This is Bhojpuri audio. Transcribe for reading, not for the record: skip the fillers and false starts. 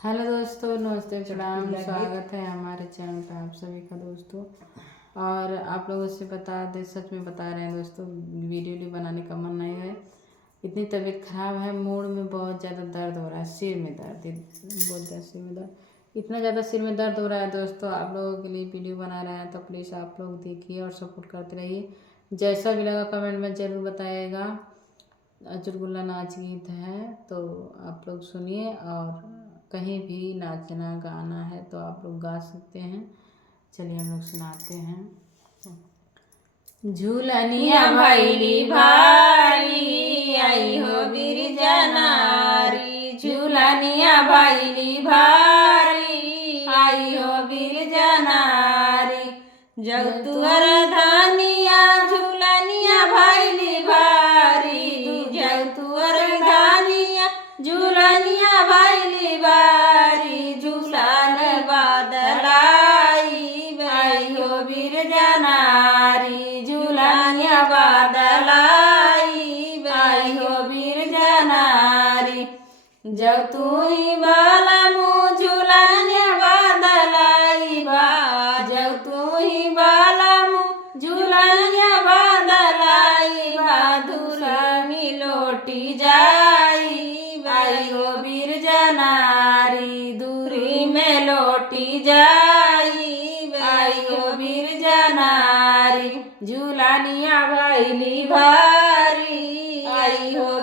हेलो दोस्तों, नमस्ते, प्रणाम, स्वागत है हमारे चैनल पे आप सभी का दोस्तों। और आप लोगों से सच में बता रहे हैं दोस्तों, वीडियो बनाने का मन नहीं है। इतनी तबीयत खराब है, मूड में बहुत ज़्यादा दर्द हो रहा है, सिर में दर्द, बहुत ज़्यादा सिर में दर्द, इतना ज़्यादा सिर में दर्द हो रहा है दोस्तों। आप लोगों के लिए वीडियो बना रहे हैं तो प्लीज़ आप लोग देखिए और सपोर्ट करते रहिए। जैसा भी लगा कमेंट में ज़रूर बताइएगा। चुटकुला नाच गीत है तो आप लोग सुनिए, और कहीं भी नाचना गाना है तो आप लोग गा सकते हैं। चलिए हम लोग सुनाते हैं। झूलनिया भैली भारी आई हो गिरिजा नारी, झूलनिया भैली भारी आई हो गिरिजा नारी, जब तुअर धानिया झूलनिया भैली भारी, जब तुअर धानिया झूलनिया भैली भारी, झूलन बादलाई आई हो गिरिजा नारी, झूलनिया बादलाई आई हो गिरिजा नारी, जब तू ही बाला मुँह झूलनिया बादलाई बा, जब तू ही बाला मुँह झूलनिया बादलाई बा, दूरा में लौटी जाई आई हो बिरजा नारी, दूरी में लौटी जाई आई हो बिरजा नारी, झूलनिया भैली भारी आई हो